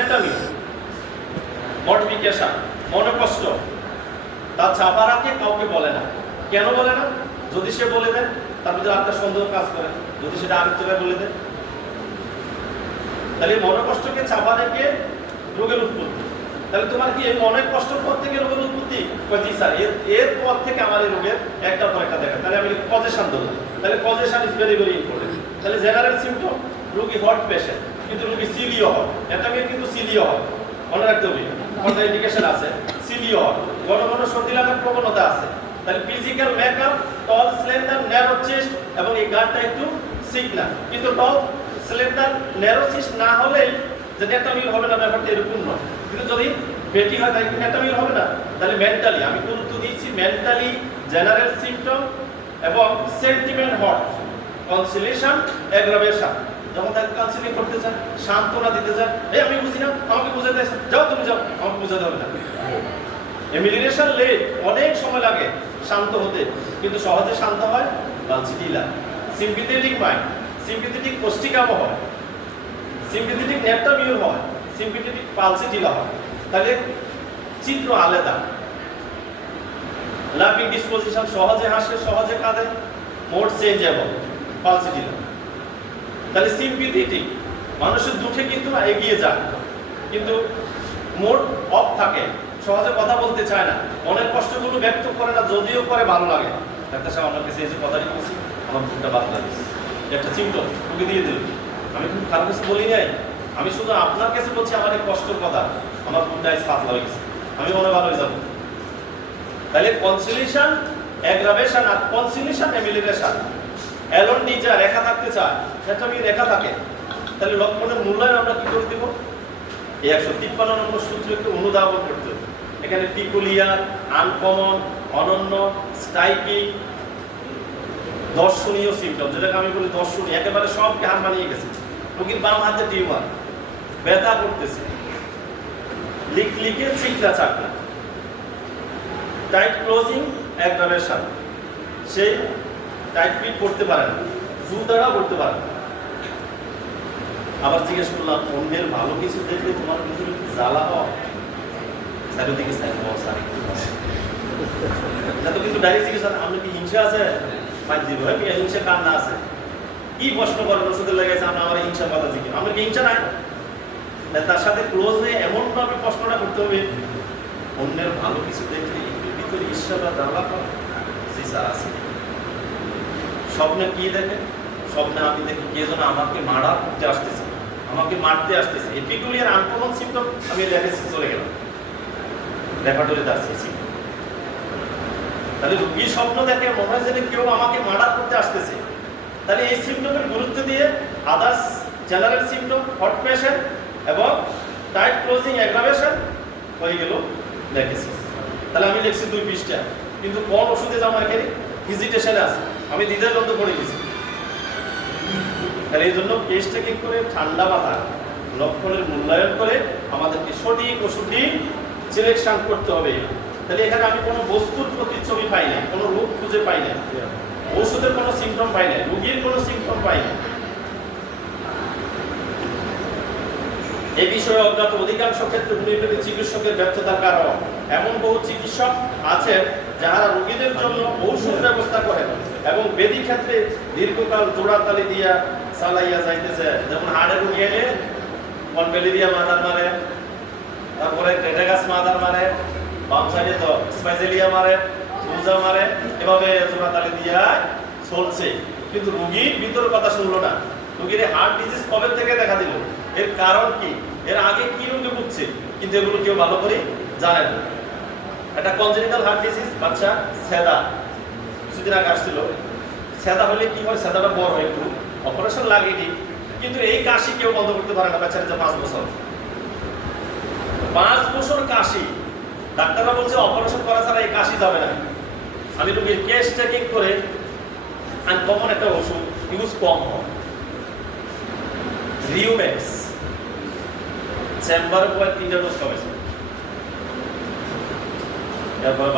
একটা মিল মডিফিকেশন, মনে কষ্ট, তার চাপারাকে কাউকে বলে না। কেন বলে না? যদি সে বলে দেয় তার মধ্যে একটা সন্দেহ কাজ করে, যদি সেটা আরেক জায়গায় বলে দেয়, তাহলে মনে কষ্টকে চাপা রেখে রোগের উৎপত্তি। তাহলে তোমার কি এই মনের কষ্টের পর থেকে রোগের উৎপত্তি? জি স্যার, এর পর থেকে আমার এই রোগের একটা পর একটা দেখা। তাহলে আমি কজেশন ধরলাম। তাহলে causation is very very important. তাহলে জেনারেল সিমটম, রোগী হট পেশেন্ট, কিন্তু রোগী সিলিও হয়। এটা কিন্তু সিলিও হয়, মনে রাখতে হবে। কন্ট্রা ইন্ডিকেশন আছে, সিলিও হয়, ঘন ঘন সর্দি লাগার প্রবণতা আছে। তাহলে ফিজিক্যাল মেকআপ, টল, স্লেন্ডার, ন্যারো চেস্ট, এবং এই গানটা একটু সিক না, কিন্তু টল, স্লেন্ডার, ন্যারো চেস্ট না হলেই যে একটা মিল হবে না, ব্যাপারটা এরকম নয়। কিন্তু যদি বেটি হয় তাই কিন্তু একটা মিল হবে না। তাহলে মেন্টালি আমি গুরুত্ব দিয়েছি, মেন্টালি জেনারেল সিমটম এবং সেন্টিমেন্ট হট, কনসিলেশন, অ্যাগ্রাভেশন। যখন তাকে কাউন্সিলিং করতে চান, সান্ত্বনা দিতে চান, এই আমি বুঝি না, আমাকে বুঝাতে চাই, যাও তুমি যাও, আমাকে বুঝাতে হবে না। এমিলিনেশন লেট, অনেক সময় লাগে শান্ত হতে, কিন্তু সহজে শান্ত হয় পালসিটিলা। সিম্পিথেটিক মাইন্ড, সিম্পিথেটিক কোস্টিকাম হয়, সিম্পিথেটিক নেপটামিউর হয়, সিম্পিথেটিক পালসিটিলা হয়। তাহলে চিত্র আলাদা। লাফিং ডিসপোজিশন, সহজে হাসে, সহজে কাঁদে, মোড চেঞ্জেবল, পালসিটিলা। তাহলে সিম্পিথেটিক মানুষের দুঃখে কিন্তু এগিয়ে যায়, কিন্তু মোড অফ থাকে, সহজে কথা বলতে চায় না, মনের কষ্টগুলো ব্যক্ত করে না, যদিও করে ভালো লাগে। ডাক্তার সাহেব আমার কাছে এসে কথাটি বলছি, আমার বুকটা বাদ লাগছে, একটা সিমটম ওকে দিয়ে দিল। আমি কিন্তু কারো কাছে বলি নাই, আমি শুধু আপনার কাছে বলছি আমার এই কষ্টের কথা, আমার বুকটা পাতলা হয়ে গেছে, আমি মনে ভালো হয়ে যাবো। তাহলে কনসিলেশন, অ্যাগ্রাভেশন আর কনসিলেশন, এমিলিনেশন। অ্যালোন নিজা রেখা থাকতে চায়, একটা আমি রেখা থাকে, তাহলে লক্ষণের মূল্যায়ন আমরা কি করে দেব? এই 153 নম্বর সূত্র একটু অনুধাবন করতে হবে। এখানে পিকুলিয়ার, আনকমন, অনন্য, স্ট্রাইকিং, দর্শনীয় সিমটম, যেটাকে আমি বলি দর্শনীয়, একেবারে সবকে হার মানিয়ে গেছে। রোগীর বাম হাতে টিউমার, ব্যথা করতেছে, লিখে চিকনা চাকনা, টাইট ক্লোজিং, অ্যাগ্রাভেশন, সেই টাইট ফিট করতে পারে না, জুতাটাও করতে পারে না। আবার জিজ্ঞেস করলাম, অন্যের ভালো কিছু দেখলে তোমার কিছু জ্বালা হয়? চারিদিকে তো কিন্তু ডাইরেক্ট জিজ্ঞেস, আপনি কি হিংসা আছে? হিংসা কার না আছে? কি প্রশ্ন করেন ওষুধের লেগেছে, আমার হিংসা কথা জিজ্ঞেস, আমার কি হিংসা নাই? তার সাথে ক্লোজ হয়ে এমন ভাবে প্রশ্নটা করতে হবে, অন্যের ভালো কিছু দেখলে একটু ভিতরে ঈর্ষা বা জ্বালা হয়? জি স্যার আছে। স্বপ্নে কি দেখে? স্বপ্নে আমি দেখি কে যেন আমাকে মারা করতে আসতেছে, আমাকে মারতে আসতেছে। এই পিকুলিয়ার আনকমন সিমটম, আমি লেখেছি চলে গেলাম, রেপার্টরিতে আসছি। তাহলে রোগী স্বপ্ন দেখে মনে হয় যেন কেউ আমাকে মার্ডার করতে আসতেছে। তাহলে এই সিমটমের গুরুত্ব দিয়ে others general symptom, hot patient এবং টাইট ক্লোজিং, অ্যাগ্রাভেশন হয়ে গেল লেখেছি। তাহলে আমি লিখছি 2 পৃষ্ঠা, কিন্তু কোন ওষুধে যাবো এখানে হিজিটেশনে আছে, আমি দ্বিধায় দ্বন্দ্ব করে গেছি। তাহলে এই জন্য কেসটা কি করে ঠান্ডা মাথা লক্ষণের মূল্যায়ন করে আমাদেরকে সঠিক ওষুধটি সিলেকশন করতে হবে। তাহলে এখানে আমি কোনো বস্তুর প্রতিচ্ছবি পাই না, কোনো রোগ খুঁজে পাই না, ওষুধের কোনো সিমটম পাই না, রোগীর কোনো সিমটম পাই না। এই বিষয়ে অজ্ঞাত অধিকাংশ ক্ষেত্রে হোমিওপ্যাথি চিকিৎসকের ব্যর্থতার কারণ। এমন বহু চিকিৎসক আছেন যারা রোগীদের জন্য ঔষধ ব্যবস্থা করেন এবং বেদি ক্ষেত্রে দীর্ঘকাল জোড়াতালি দিয়া চালাইয়া যাইতেছে। যেমন হাড়ে রোগী এলে কনভেলিরিয়া মাদার মারে, তারপরে ক্রেটাগাস মাদার মারে, বাম সাইডে তো স্পাইজেলিয়া মারে, বুজা মারে, এভাবে জোড়াতালি দিয়া চলছে। কিন্তু রোগীর ভিতর কথা শুনলো না। রোগীর হার্ট ডিজিজ কবে থেকে দেখা দিল, এর কারণ কি, এর আগে কি রোগে ভুগছে, কিন্তু এগুলো কেউ ভালো করে জানে না। একটা কনজেনিটাল হার্ট ডিজিজ, বাচ্চা সেদা, কিছুদিন আগে আসছিল। সেদা হলে কি হয়, সেদাটা বড় হয়, একটু অপারেশন লাগে কি, কিন্তু এই কাশি কেউ বন্ধ করতে পারে না। বাচ্চার যে 5 বছর, 5 বছর কাশি, ডাক্তাররা বলছে অপারেশন করা ছাড়া এই কাশি যাবে না। আমি রোগীর কেস চেকিং করে আনকমন একটা ওষুধ ইউজ কম হয়, রিউম্যাক্স, চেম্বারে পরে 3টা ডোজ খাওয়াইছে, এরপরে